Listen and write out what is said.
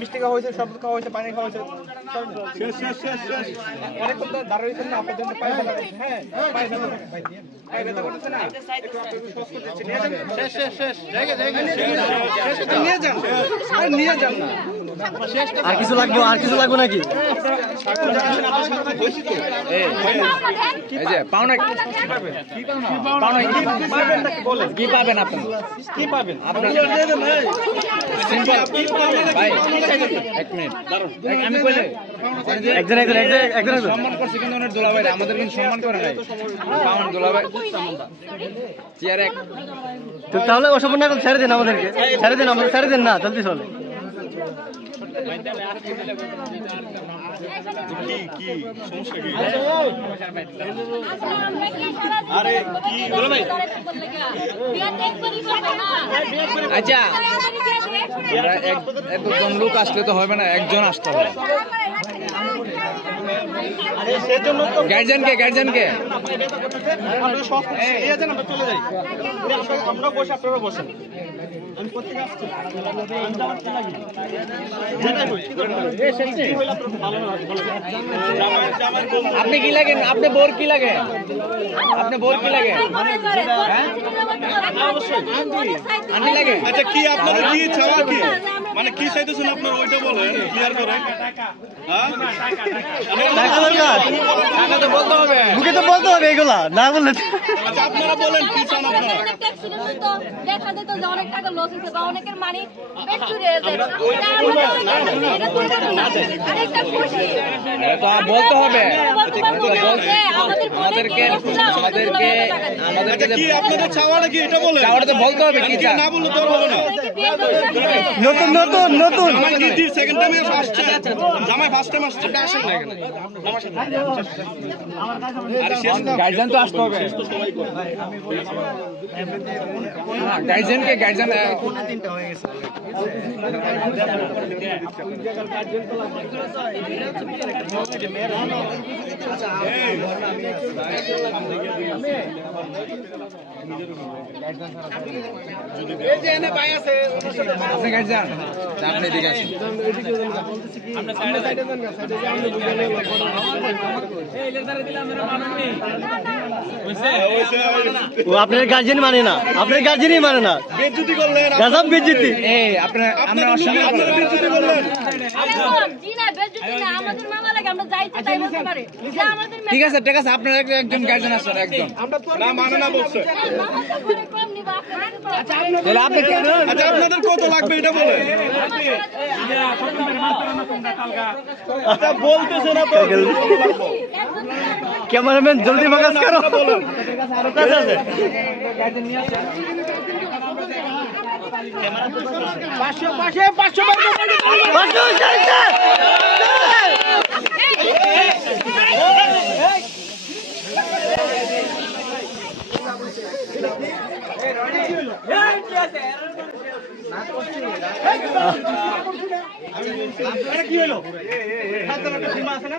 মিষ্টি খাওয়া হয়েছে শরবত খাওয়া হয়েছে পানি খাওয়া হয়েছে অনেকক্ষণ তো দাঁড়িয়ে রয়েছেন না আপনার জন্য পায়ে করছে। হ্যাঁ পায়ে ব্যথা পায়ে। নিয়ে যান নিয়ে যান আর কিছু লাগবে আর কিছু লাগবে নাকি? এই যে পাওনা পাওনা কি পাবেন কি পাবেন? আপনি কি পাবেন? সিম্পল। ভাই এক মিনিট। আমি কইলে একজন একজন একজন একজন একজন। সম্মান করছে কিন্তু ওনার দোলাভাই আমাদের কিন্তু সম্মান করে নাই। পাওনা দোলাভাই। চেয়ার এক তো তাহলে ওসব না করে ছেড়ে দিন আমাদেরকে। ছেড়ে দিন আমাদের ছেড়ে দিন না জলদি চলে। আচ্ছা একদম লোক আসলে তো হবে না একজন আসতে হবে। গার্জেনকে গার্জেনকে। যান আমরা চলে যাই। আমরা বসে আপনারা বসেন। হয়। আপনি কি লাগেন? আপনি বোর কি লাগে? আপনি বোর কি লাগে? আন্টি আচ্ছা কি আপনাদের কি চাওয়া কি? মানে কি চাইতেছেন আপনারা ওইটা বলেন ক্লিয়ার করেন হ্যাঁ? টাকা দরকার টাকা তো বলতে হবে মুখে তো বলতে হবে এগুলা না বললে আচ্ছা আপনারা বলেন কি চান আপনারা? দেখা দিত যে অনেক টাকা লস হয়েছে বা অনেকের মানি পেট চুরি যায় এটা তো আরেকটা খুশি এটা তো বলতে হবে। আমাদেরকে আমাদেরকে আমাদেরকে আচ্ছা কি আপনাদের চাওয়াটা কি এটা বলেন। চাওয়াটা তো বলতে হবে কি না বললে তো হবে না। নতুন নতুন নতুন। জামাই কি দি সেকেন্ড টাইমে আসছে। জামাই ফার্স্ট টাইম আসছে। আসেন না। এখানে তো আসতে হবে। গার্জেনকে গার্জেন আপনি গার্জেন আপনি এদিকে আসেন ও আপনার গার্জেন মানে না। আপনার গার্জেনই মানে না। বেজ্জতি করলেন গাজাব এই আপনার আমরা আপনারা অসম্মান আপনারা করলেন। জি না বেজুতি না আমাদের মামা লাগে আমরা যাইতে তাই বলতে পারে যে আমাদের ঠিক আছে ঠিক আছে আপনার এক- একজন গার্জেন আসছেন একজন। না মানে না বলছে। করে কি আচ্ছা আপনাদের কত লাগবে এটা বলেন। আচ্ছা বলতেছে না ক্যামেরাম্যান জলদি মাগাস করো। আরও পাঁচশো পাঁচশো পাঁচশো পাঁচশো, চারশো। কি হলো সীমা আছে না